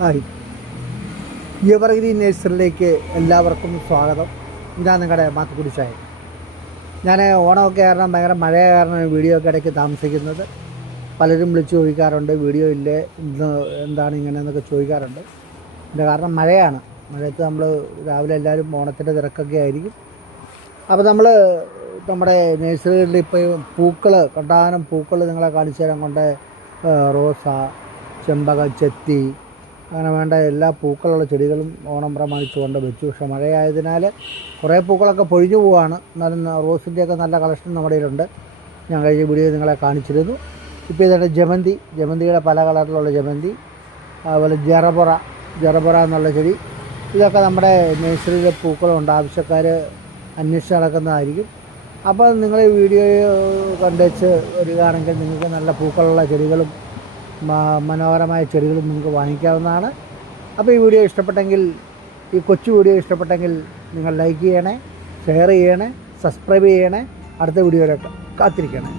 Hi, evergreen നേഴ്സറിയിലേക്ക് എല്ലാവർക്കും സ്വാഗതം. ഞാൻ നിങ്ങളുടെ മാത്തുക്കുടി ചായ. ഞാൻ ഓണമൊക്കെ കാരണം ഭയങ്കര മഴ കാരണം വീഡിയോ ഒക്കെ ഇടയ്ക്ക് താമസിക്കുന്നത്. പലരും വിളിച്ച് ചോദിക്കാറുണ്ട്, വീഡിയോ ഇല്ലേ, ഇന്ന് എന്താണ് ഇങ്ങനെയെന്നൊക്കെ ചോദിക്കാറുണ്ട്. ഇതിൻ്റെ കാരണം മഴയാണ്. മഴയത്ത് നമ്മൾ രാവിലെ എല്ലാവരും ഓണത്തിൻ്റെ തിരക്കൊക്കെ ആയിരിക്കും. അപ്പോൾ നമ്മുടെ നേഴ്സറികളിൽ ഇപ്പോൾ പൂക്കൾ, കണ്ടാനം പൂക്കൾ നിങ്ങളെ കാണിച്ചു തരാൻ കൊണ്ട് റോസ, ചെമ്പകം, ചെത്തി, അങ്ങനെ വേണ്ട എല്ലാ പൂക്കളുള്ള ചെടികളും ഓണം പ്രമാണിച്ചുകൊണ്ട് വെച്ചു. പക്ഷേ മഴയായതിനാൽ കുറേ പൂക്കളൊക്കെ പൊഴിഞ്ഞു പോവുകയാണ്. എന്നാലും റോസിൻ്റെയൊക്കെ നല്ല കളക്ഷൻ നമ്മുടെ കയ്യിലുണ്ട്. ഞാൻ കഴിഞ്ഞ വീഡിയോ നിങ്ങളെ കാണിച്ചിരുന്നു. ഇപ്പോൾ ഇതാണ് ജമന്തിയുടെ പല കളറിലുള്ള ജമന്തി, അതുപോലെ ജറബറ എന്നുള്ള ചെടി. ഇതൊക്കെ നമ്മുടെ നഴ്സറിയിലെ പൂക്കളുണ്ട്. ആവശ്യക്കാർ അന്വേഷിച്ച് നടക്കുന്നതായിരിക്കും. അപ്പോൾ നിങ്ങൾ ഈ വീഡിയോ കണ്ടുവച്ച് വരികയാണെങ്കിൽ നിങ്ങൾക്ക് നല്ല പൂക്കളുള്ള ചെടികളും മനോഹരമായ ചെടികളും നിങ്ങൾക്ക് വാങ്ങിക്കാവുന്നതാണ്. അപ്പോൾ ഈ കൊച്ചു വീഡിയോ ഇഷ്ടപ്പെട്ടെങ്കിൽ നിങ്ങൾ ലൈക്ക് ചെയ്യണേ, ഷെയർ ചെയ്യണേ, സബ്സ്ക്രൈബ് ചെയ്യണേ. അടുത്ത വീഡിയോയിലേക്ക് കാത്തിരിക്കണേ.